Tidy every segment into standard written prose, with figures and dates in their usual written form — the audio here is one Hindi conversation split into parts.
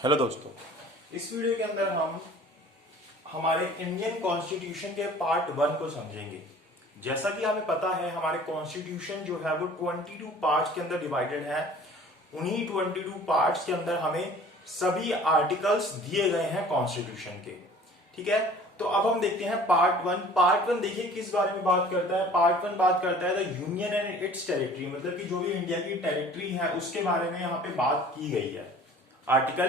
हेलो दोस्तों, इस वीडियो के अंदर हम हमारे इंडियन कॉन्स्टिट्यूशन के पार्ट 1 को समझेंगे। जैसा कि हमें पता है, हमारे कॉन्स्टिट्यूशन जो है वो 22 पार्ट्स के अंदर डिवाइडेड है। उन्हीं 22 पार्ट्स के अंदर हमें सभी आर्टिकल्स दिए गए हैं कॉन्स्टिट्यूशन के। ठीक है, तो अब हम देखते हैं पार्ट 1। पार्ट 1 देखिए किस बारे में बात करता है। पार्ट 1 बात करता है the union and it's territory, मतलब कि जो भी इंडिया की टेरिटरी है उसके बारे में यहाँ पे बात की गई है आर्टिकल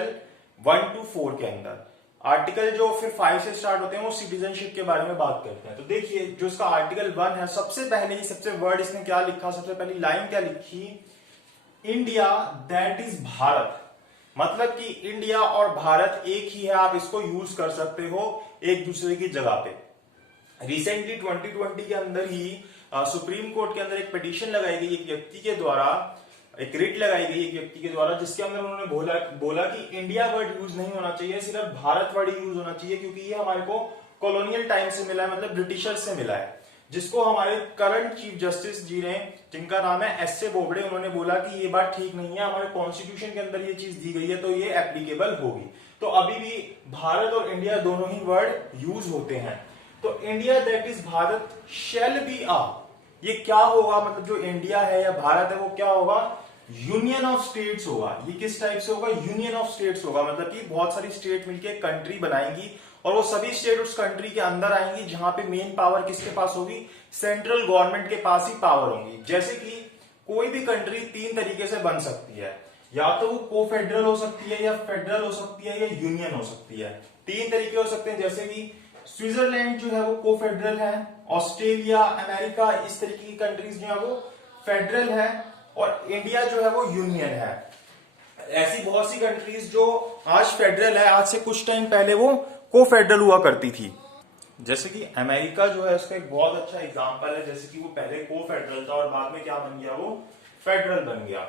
1 to 4 के अंदर। आर्टिकल जो फिर 5 से स्टार्ट होते हैं वो सिटीजनशिप के बारे में बात करते हैं। तो देखिए जो इसका आर्टिकल 1 है, सबसे पहले ही सबसे वर्ड इसने क्या लिखा, सबसे पहली लाइन क्या लिखी, इंडिया दैट इज भारत। मतलब कि इंडिया और भारत एक ही है, आप इसको यूज कर सकते हो एक दूसरे की जगह पे। रिसेंटली 2020 के अंदर ही सुप्रीम कोर्ट के अंदर एक पिटीशन लगाई गई एक व्यक्ति के द्वारा, एक रिट लगाई गई एक व्यक्ति के द्वारा, जिसके अंदर उन्होंने बोला कि इंडिया वर्ड यूज नहीं होना चाहिए, सिर्फ भारत वर्ड यूज होना चाहिए, क्योंकि ये हमारे को कॉलोनियल टाइम से मिला है, मतलब ब्रिटिशर्स से मिला है। जिसको हमारे करंट चीफ जस्टिस जी ने, जिनका नाम है एस ए बोबडे, उन्होंने बोला कि ये बात ठीक नहीं है, हमारे कॉन्स्टिट्यूशन के अंदर ये चीज दी गई है तो ये एप्लीकेबल होगी। तो अभी भी भारत और इंडिया दोनों ही वर्ड यूज होते हैं। तो India that is Bharat shall be uh, ये क्या होगा, मतलब जो इंडिया है या भारत है वो क्या होगा, यूनियन ऑफ स्टेट्स होगा। ये किस टाइप से होगा, यूनियन ऑफ स्टेट्स होगा, मतलब कि बहुत सारी स्टेट मिलकर कंट्री बनाएंगी और वो सभी स्टेट उस कंट्री के अंदर आएंगी, जहां पे मेन पावर किसके पास होगी, सेंट्रल गवर्नमेंट के पास ही पावर होगी। जैसे कि कोई भी कंट्री 3 तरीके से बन सकती है, या तो वो को फेडरल हो सकती है, या फेडरल हो सकती है, या यूनियन हो सकती है। 3 तरीके हो सकते हैं, जैसे कि स्विट्जरलैंड जो है वो को फेडरल है, ऑस्ट्रेलिया, अमेरिका, इस तरीके की कंट्रीज जो है वो फेडरल है, और इंडिया जो है वो यूनियन है। ऐसी बहुत सी कंट्रीज जो आज फेडरल है, आज से कुछ टाइम पहले वो को फेडरल हुआ करती थी। जैसे कि अमेरिका जो है उसका एक बहुत अच्छा एग्जांपल है, जैसे कि वो पहले को फेडरल था और बाद में क्या बन गया, वो फेडरल बन गया।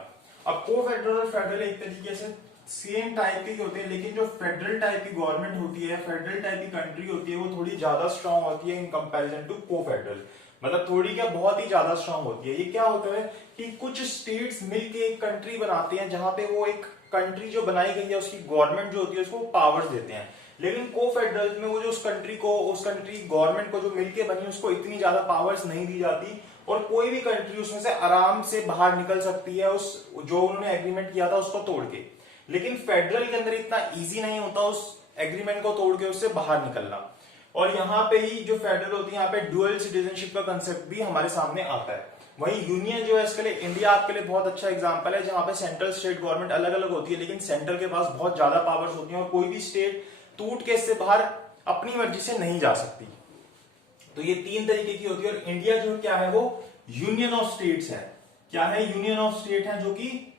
अब को फेडरल और फेडरल एक तरीके से सेम टाइप के होते हैं, लेकिन जो फेडरल टाइप की गवर्नमेंट होती है, फेडरल टाइप की कंट्री होती है, वो थोड़ी ज्यादा स्ट्रांग होती है इन कंपैरिजन टू को फेडरल। मतलब थोड़ी क्या, बहुत ही ज्यादा स्ट्रांग होती है। ये क्या होता है कि कुछ स्टेट्स मिलके एक कंट्री बनाते हैं, जहां पे वो एक कंट्री जो बनाई गई है उसकी गवर्नमेंट जो होती है उसको पावर्स देते हैं। लेकिन को फेडरल में वो जो उस कंट्री गवर्नमेंट को जो मिलके बनी उसको इतनी ज्यादा पावर्स नहीं दी जाती, और कोई भी कंट्री उसमें से आराम से बाहर निकल सकती है उस जो उन्होंने एग्रीमेंट किया था उसको तोड़ के। लेकिन फेडरल के अंदर इतना इजी नहीं होता उस एग्रीमेंट को तोड़ के उससे बाहर निकलना। और यहाँ पे ही जो फेडरल होती है, यहाँ पे डुअल सिटीजनशिप का कंसेप्ट भी हमारे सामने आता है। वहीं यूनियन जो है, इसके लिए इंडिया आपके लिए बहुत अच्छा एग्जांपल है, जहां पे सेंट्रल स्टेट गवर्नमेंट अलग अलग होती है, लेकिन सेंटर के पास बहुत ज्यादा पावर्स होती हैं और कोई भी स्टेट टूट के इससे बाहर अपनी मर्जी से नहीं जा सकती। तो ये 3 तरीके की होती है, और इंडिया जो क्या है वो यूनियन ऑफ स्टेट्स है। क्या है, यूनियन ऑफ स्टेट है, जो कि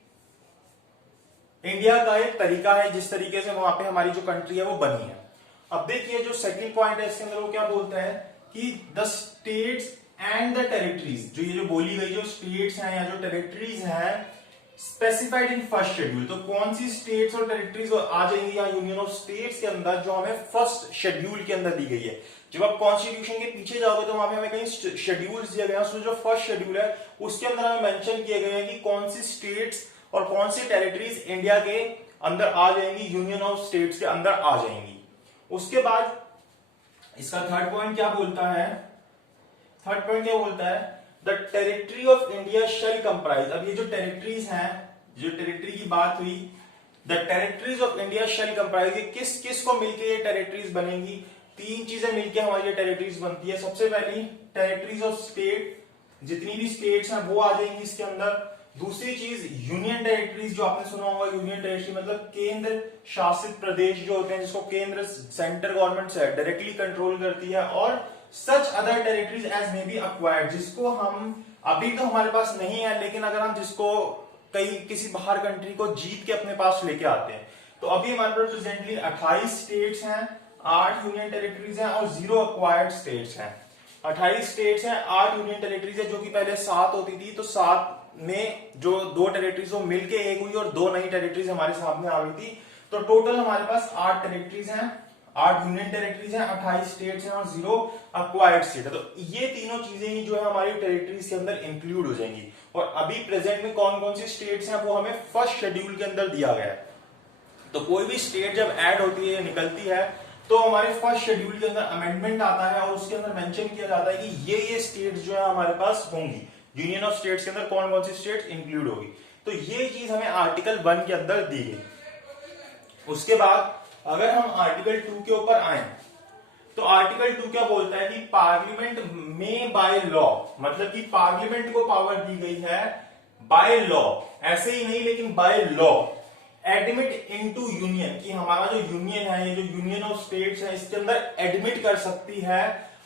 इंडिया का एक तरीका है जिस तरीके से वहां पे हमारी जो कंट्री है वो बनी है। अब देखिए जो सेकंड पॉइंट है इसके अंदर वो क्या बोलता है कि the states and the territories, जो ये जो बोली गई जो स्टेट्स हैं या जो टेरिटरीज हैं स्पेसिफाइड इन फर्स्ट शेड्यूल, तो कौन सी स्टेट्स और टेरिटरीज आ जाएंगी यहाँ यूनियन ऑफ स्टेट्स के अंदर, जो हमें फर्स्ट शेड्यूल के अंदर दी गई है। जब आप कॉन्स्टिट्यूशन के पीछे जाओगे तो वहां पे हमें कहीं शेड्यूल्स दिए गए हैं, जो फर्स्ट शेड्यूल है उसके अंदर हमें मेंशन किए गए हैं कि कौन सी स्टेट्स और कौन सी टेरिटरीज इंडिया के अंदर आ जाएंगी, यूनियन ऑफ स्टेट्स के अंदर आ जाएंगी। उसके बाद इसका थर्ड पॉइंट क्या बोलता है, थर्ड पॉइंट क्या बोलता है, the territory of India shall comprise. अब ये जो टेरिटरीज हैं, जो टेरिटरी की बात हुई, the territories of India shall comprise, ये किस किस को मिलके ये टेरिटरीज बनेंगी, 3 चीजें मिलके हमारी ये टेरिटरीज बनती है। सबसे पहली टेरिटरीज ऑफ स्टेट, जितनी भी स्टेट्स हैं वो आ जाएंगी इसके अंदर। दूसरी चीज यूनियन टेरिटरीज, जो आपने सुना होगा यूनियन टेरिटरी मतलब केंद्र शासित प्रदेश जो होते हैं, जिसको केंद्र सेंटर गवर्नमेंट से डायरेक्टली कंट्रोल करती है। और such other territories as may be acquired, जिसको हम अभी तो हमारे पास नहीं है, लेकिन अगर हम जिसको कहीं किसी बाहर कंट्री को जीत के अपने पास लेके आते हैं, तो अभी हमारे पास प्रेजेंटली 28 स्टेट्स हैं, 8 यूनियन टेरिटरीज हैं और 0 अक्वायर्ड स्टेट्स हैं। 28 स्टेट्स हैं, 8 यूनियन टेरिटरीज है, जो कि पहले 7 होती थी, तो 7 में जो 2 टेरिटरीज वो मिलके एक हुई और 2 नई टेरिटरीज हमारे सामने आ गई थी। तो टोटल हमारे पास 8 टेरिटरीज हैं, 8 यूनियन टेरिटरीज हैं, 28 स्टेट्स हैं और 0 अक्वायर्ड स्टेट है। तो ये तीनों चीजें ही जो है हमारी टेरिटरीज के अंदर इंक्लूड हो जाएंगी। और अभी प्रेजेंट में कौन कौन सी स्टेट्स हैं वो हमें फर्स्ट शेड्यूल के अंदर दिया गया है। तो कोई भी स्टेट जब ऐड होती है, निकलती है, तो हमारे फर्स्ट शेड्यूल के अंदर अमेंडमेंट आता है और उसके अंदर मेंशन किया जाता है कि ये स्टेट जो है हमारे पास होंगी, यूनियन ऑफ स्टेट्स के अंदर कौन कौन सी स्टेट्स इंक्लूड होगी। तो ये चीज हमें आर्टिकल 1 के अंदर दी गई। उसके बाद अगर हम आर्टिकल 2 के ऊपर आए तो आर्टिकल 2 क्या बोलता है कि पार्लियामेंट में बाय लॉ, मतलब कि पार्लियामेंट को पावर दी गई है बाय लॉ, ऐसे ही नहीं लेकिन by law, admit into union, कि हमारा जो यूनियन है, ये जो यूनियन ऑफ स्टेट्स है, इसके अंदर एडमिट कर सकती है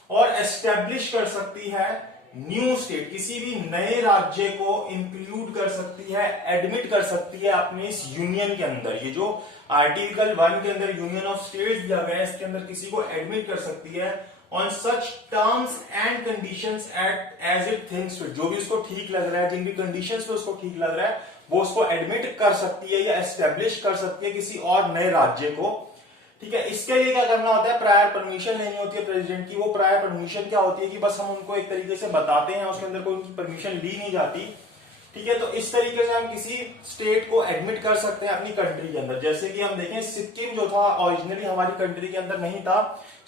और एस्टेब्लिश कर सकती है न्यू स्टेट, किसी भी नए राज्य को इंक्लूड कर सकती है, एडमिट कर सकती है अपने इस यूनियन के अंदर। ये जो आर्टिकल 1 के अंदर यूनियन ऑफ स्टेट्स दिया गया है, इसके अंदर किसी को एडमिट कर सकती है on such terms and conditions as it thinks fit, जो भी उसको ठीक लग रहा है, जिन भी कंडीशंस पे उसको ठीक लग रहा है, वो उसको एडमिट कर सकती है या एस्टेब्लिश कर सकती है किसी और नए राज्य को। ठीक है, इसके लिए क्या करना होता है, प्रायर परमिशन लेनी होती है प्रेसिडेंट की। वो प्रायर परमिशन क्या होती है कि बस हम उनको एक तरीके से बताते हैं, उसके अंदर कोई उनकी परमिशन ली नहीं जाती। ठीक है, तो इस तरीके से हम किसी स्टेट को एडमिट कर सकते हैं अपनी कंट्री के अंदर। जैसे कि हम देखें, सिक्किम जो था ओरिजिनली हमारी कंट्री के अंदर नहीं था,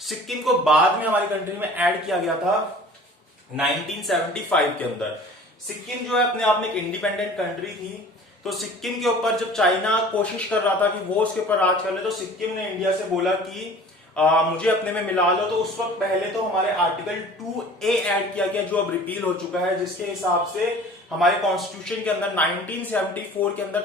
सिक्किम को बाद में हमारी कंट्री में ऐड किया गया था 1975 के अंदर। सिक्किम जो है अपने आप में एक इंडिपेंडेंट कंट्री थी, तो सिक्किम के ऊपर जब चाइना कोशिश कर रहा था कि वो उसके ऊपर राज कर ले, तो सिक्किम ने इंडिया से बोला कि मुझे अपने में मिला लो। तो उस वक्त पहले तो हमारे आर्टिकल 2A ऐड किया गया, जो अब रिपील हो चुका है, जिसके हिसाब से हमारे कॉन्स्टिट्यूशन के अंदर 1974 के अंदर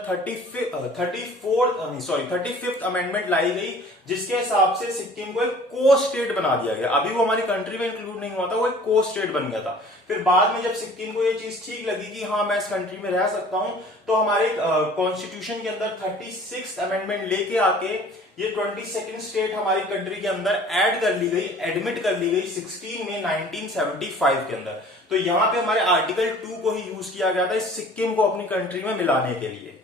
35th अमेंडमेंट लाई गई, जिसके हिसाब से सिक्किम को एक को स्टेट बना दिया गया। अभी वो हमारी कंट्री में इंक्लूड नहीं हुआ था, वो एक को स्टेट बन गया था। फिर बाद में जब सिक्किम को ये चीज ठीक लगी कि हाँ मैं इस कंट्री में रह सकता हूं, तो हमारे कॉन्स्टिट्यूशन के अंदर 36th अमेंडमेंट लेके आके ये 22nd स्टेट हमारी कंट्री के अंदर ऐड कर ली गई, एडमिट कर ली गई 16 में 1975 के अंदर। तो यहां पे हमारे आर्टिकल 2 को ही यूज किया गया था इस सिक्किम को अपनी कंट्री में मिलाने के लिए।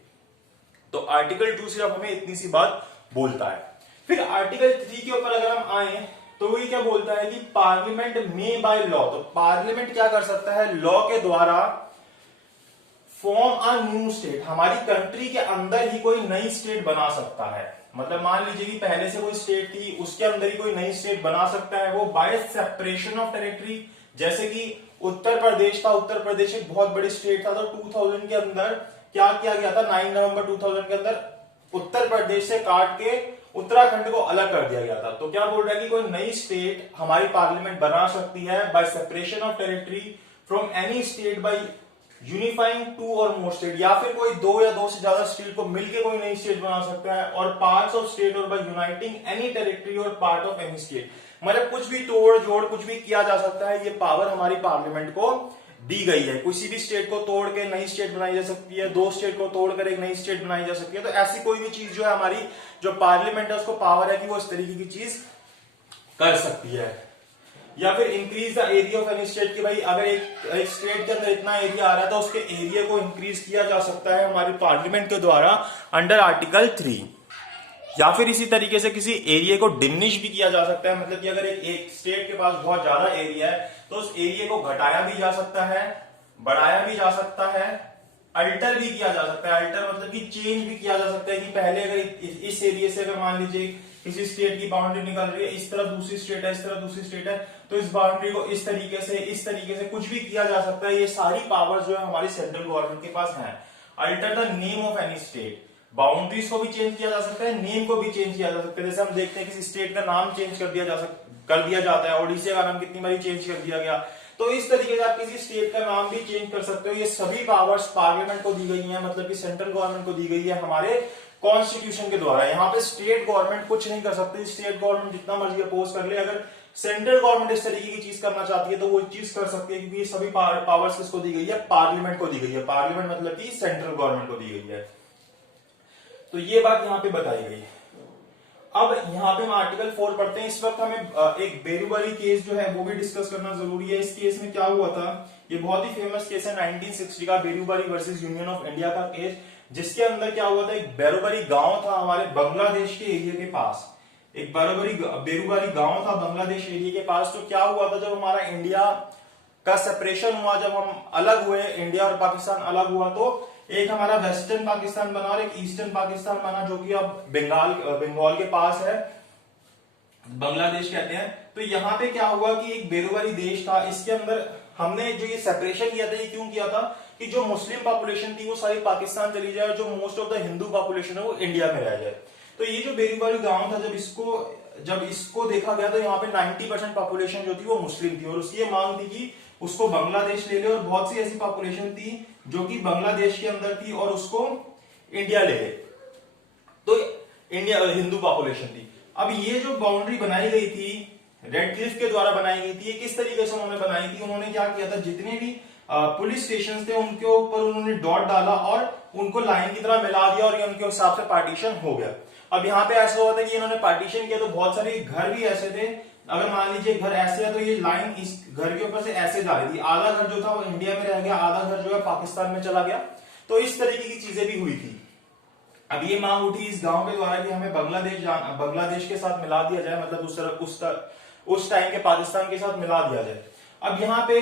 तो आर्टिकल 2 सिर्फ हमें इतनी सी बात बोलता है। फिर आर्टिकल 3 के ऊपर अगर हम आए तो ये क्या बोलता है कि पार्लियामेंट में बाय लॉ, तो पार्लियामेंट क्या कर सकता है, लॉ के द्वारा फॉर्म अ न्यू स्टेट, हमारी कंट्री के अंदर ही कोई नई स्टेट बना सकता है। मतलब मान लीजिए कि पहले से कोई स्टेट थी, उसके अंदर ही कोई नई स्टेट बना सकता है वो बाय सेपरेशन ऑफ टेरिटरी। जैसे कि उत्तर प्रदेश था, उत्तर प्रदेश एक बहुत बड़ी स्टेट था, तो 2000 के अंदर क्या किया गया था, 9 नवंबर 2000 के अंदर उत्तर प्रदेश से काट के उत्तराखंड को अलग कर दिया गया था। तो क्या बोल रहा है कि कोई नई स्टेट हमारी पार्लियामेंट बना सकती है bye separation of territory from any state by unifying 2 और मोर स्टेट, या फिर कोई 2 या 2 से ज्यादा स्टेट को मिलकर कोई नई स्टेट बना सकता है, और पार्ट्स ऑफ स्टेट और बाय यूनाइटिंग एनी टेरिटरी और पार्ट ऑफ एनी स्टेट। मतलब कुछ भी तोड़ जोड़ कुछ भी किया जा सकता है, ये पावर हमारी पार्लियामेंट को दी गई है। किसी भी स्टेट को तोड़ के नई स्टेट बनाई जा सकती है, 2 स्टेट को तोड़कर एक नई स्टेट बनाई जा सकती है। तो ऐसी कोई भी चीज जो है हमारी जो पार्लियामेंट है उसको पावर है कि वो इस तरीके की चीज कर सकती है। या फिर increase the area of any state, कि भाई अगर एक स्टेट के अंदर इतना एरिया आ रहा है तो उसके एरिया को इंक्रीज किया जा सकता है हमारी पार्लियामेंट के द्वारा अंडर आर्टिकल 3। या फिर इसी तरीके से किसी एरिया को डिमिनिश भी किया जा सकता है, मतलब कि अगर एक स्टेट के पास बहुत ज्यादा एरिया है तो उस एरिया को घटाया भी जा सकता है, बढ़ाया भी जा सकता है, अल्टर भी किया जा सकता है। अल्टर मतलब कि चेंज भी किया जा सकता है कि पहले अगर इस एरिया से अगर मान लीजिए किसी स्टेट की बाउंड्री निकल रही है, इस तरफ दूसरी स्टेट है, इस तरफ दूसरी स्टेट है, तो इस बाउंड्री को इस तरीके से कुछ भी किया जा सकता है। ये सारी पावर्स जो है हमारी सेंट्रल गवर्नमेंट के पास है। Alter the name of any state, boundaries को भी चेंज किया जा सकता है, नेम को भी चेंज किया जा सकता है। जैसे हम देखते हैं किसी स्टेट का नाम चेंज कर दिया जाता है, ओडिशा का नाम कितनी बारी चेंज कर दिया गया। तो इस तरीके से आप किसी स्टेट का नाम भी चेंज कर सकते हो। ये सभी पावर्स पार्लियामेंट को दी गई हैं, मतलब कि सेंट्रल गवर्नमेंट को दी गई है हमारे कॉन्स्टिट्यूशन के द्वारा। यहाँ पे स्टेट गवर्नमेंट कुछ नहीं कर सकती, स्टेट गवर्नमेंट जितना मर्जी अपोज कर ले, अगर सेंट्रल गवर्नमेंट इस तरीके की चीज करना चाहती है तो वो चीज कर सकती है, क्योंकि ये सभी पावर्स किसको दी गई है, पार्लियामेंट को दी गई है। पार्लियामेंट मतलब कि सेंट्रल गवर्नमेंट को दी गई है। तो ये बात यहाँ पे बताई गई। अब यहाँ पे हम आर्टिकल 4 पढ़ते हैं। इस वक्त हमें एक बेरूबरी केस जो है वो भी डिस्कस करना जरूरी है। इस केस में क्या हुआ था, ये बहुत ही फेमस केस है 1960 का, Berubari versus union of India का केस, जिसके अंदर क्या हुआ था, एक बेरूबरी गांव था हमारे बांग्लादेश के एरिया के पास। एक बेरूबरी गांव था बांग्लादेश एरिया के पास। तो क्या हुआ था, जब हमारा इंडिया का सेपरेशन हुआ, जब हम अलग हुए, इंडिया और पाकिस्तान अलग हुआ, तो एक हमारा वेस्टर्न पाकिस्तान बना और एक ईस्टर्न पाकिस्तान बना, जो कि अब बंगाल के पास है, बांग्लादेश कहते हैं। तो यहाँ पे क्या हुआ कि एक बेरोबरी देश था, इसके अंदर हमने जो ये सेपरेशन किया था, ये क्यों किया था कि जो मुस्लिम पॉपुलेशन थी वो सारी पाकिस्तान चली जाए और जो most of the Hindu population है वो इंडिया में रह जाए। तो ये जो बेरोबरी गांव था, जब इसको देखा गया तो यहाँ पे 90% पॉपुलेशन जो थी वो मुस्लिम थी और उसकी ये मांग थी कि उसको बांग्लादेश ले ले, और बहुत सी ऐसी पॉपुलेशन थी जो कि बांग्लादेश के अंदर थी और उसको इंडिया ले ले। तो इंडिया हिंदू पॉपुलेशन थी। अब ये जो बाउंड्री बनाई गई थी रेड क्लिफ के द्वारा बनाई गई थी, ये किस तरीके से उन्होंने बनाई थी, उन्होंने क्या किया था, जितने भी पुलिस स्टेशन थे उनके ऊपर उन्होंने डॉट डाला और उनको लाइन की तरह मिला दिया और ये उनके हिसाब से पार्टीशन हो गया। अब यहाँ पे ऐसा हुआ था कि इन्होंने पार्टीशन किया तो बहुत सारे घर भी ऐसे थे, अगर मान लीजिए घर ऐसे है तो ये लाइन इस घर के ऊपर से ऐसे जा रही थी, आधा घर जो था वो इंडिया में रह गया, आधा घर जो है पाकिस्तान में चला गया। तो इस तरीके की चीजें भी हुई थी। अब ये मांग उठी इस गांव के द्वारा कि हमें बांग्लादेश के साथ मिला दिया जाए, मतलब उस टाइम के पाकिस्तान के साथ मिला दिया जाए। अब यहाँ पे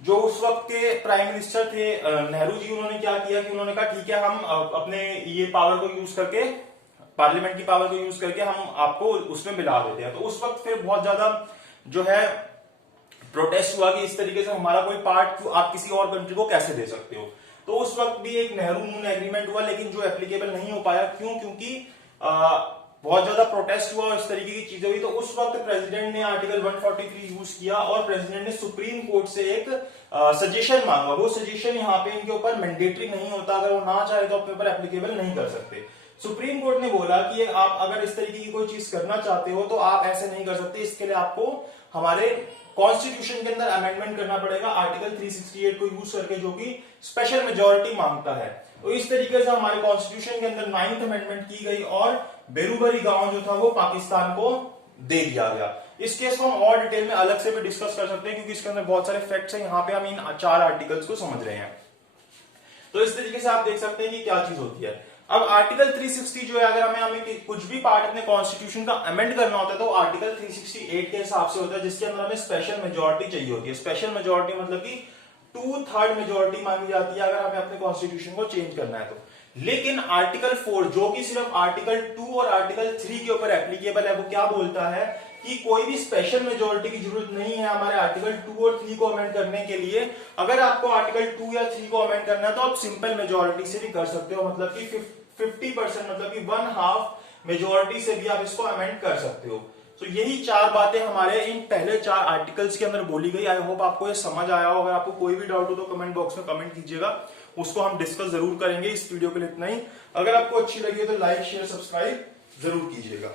जो उस वक्त के प्राइम मिनिस्टर थे नेहरू जी, उन्होंने क्या किया कि उन्होंने कहा ठीक है, हम अपने ये पावर को यूज करके, पार्लियामेंट की पावर को यूज करके हम आपको उसमें मिला देते हैं। तो उस वक्त फिर बहुत ज्यादा जो है प्रोटेस्ट हुआ कि इस तरीके से हमारा कोई पार्ट आप किसी और कंट्री को कैसे दे सकते हो। तो उस वक्त भी एक नेहरू मून एग्रीमेंट हुआ, लेकिन जो एप्लीकेबल नहीं हो पाया। क्यों? क्योंकि बहुत ज्यादा प्रोटेस्ट हुआ और इस तरीके की चीजें हुई। तो उस वक्त प्रेसिडेंट ने आर्टिकल 143 यूज किया और प्रेसिडेंट ने सुप्रीम कोर्ट से एक सजेशन मांगा। वो सजेशन यहाँ पे इनके ऊपर मैंडेटरी नहीं होता, अगर वो ना चाहे तो अपने ऊपर एप्लीकेबल नहीं कर सकते। सुप्रीम कोर्ट ने बोला कि आप अगर इस तरीके की कोई चीज करना चाहते हो तो आप ऐसे नहीं कर सकते, इसके लिए आपको हमारे कॉन्स्टिट्यूशन के अंदर अमेंडमेंट करना पड़ेगा आर्टिकल 368 को यूज करके, जो कि स्पेशल मेजोरिटी मांगता है। तो इस तरीके से हमारे कॉन्स्टिट्यूशन के अंदर 9th अमेंडमेंट की गई और बेरूबरी गांव जो था वो पाकिस्तान को दे दिया गया। इस केस को हम और डिटेल में अलग से भी डिस्कस कर सकते हैं, क्योंकि इसके अंदर बहुत सारे फैक्ट्स हैं। यहाँ पे हम इन 4 आर्टिकल्स को समझ रहे हैं। तो इस तरीके से आप देख सकते हैं कि क्या चीज होती है। अब आर्टिकल 360 जो है, अगर हमें कुछ भी पार्ट अपने कॉन्स्टिट्यूशन का अमेंड करना होता है तो आर्टिकल 368 के हिसाब से होता है, जिसके अंदर हमें स्पेशल मेजोरिटी चाहिए होती है। स्पेशल मेजोरिटी मतलब कि 2/3 मेजोरिटी मांगी जाती है अगर हमें अपने कॉन्स्टिट्यूशन को चेंज करना है तो। लेकिन आर्टिकल 4 जो कि सिर्फ आर्टिकल 2 और आर्टिकल 3 के ऊपर एप्लीकेबल है, वो क्या बोलता है कि कोई भी स्पेशल मेजोरिटी की जरूरत नहीं है हमारे आर्टिकल 2 और 3 को अमेंड करने के लिए। अगर आपको आर्टिकल 2 या 3 को अमेंड करना है तो आप सिंपल मेजोरिटी से भी कर सकते हो, मतलब कि 50%, मतलब कि 1/2 मेजोरिटी से भी आप इसको अमेंड कर सकते हो। तो यही 4 बातें हमारे इन पहले 4 आर्टिकल्स के अंदर बोली गई। आई होप आपको ये समझ आया हो। अगर आपको कोई भी डाउट हो तो कमेंट बॉक्स में कमेंट कीजिएगा, उसको हम डिस्कस जरूर करेंगे। इस वीडियो के लिए इतना ही। अगर आपको अच्छी लगी तो लाइक शेयर सब्सक्राइब जरूर कीजिएगा।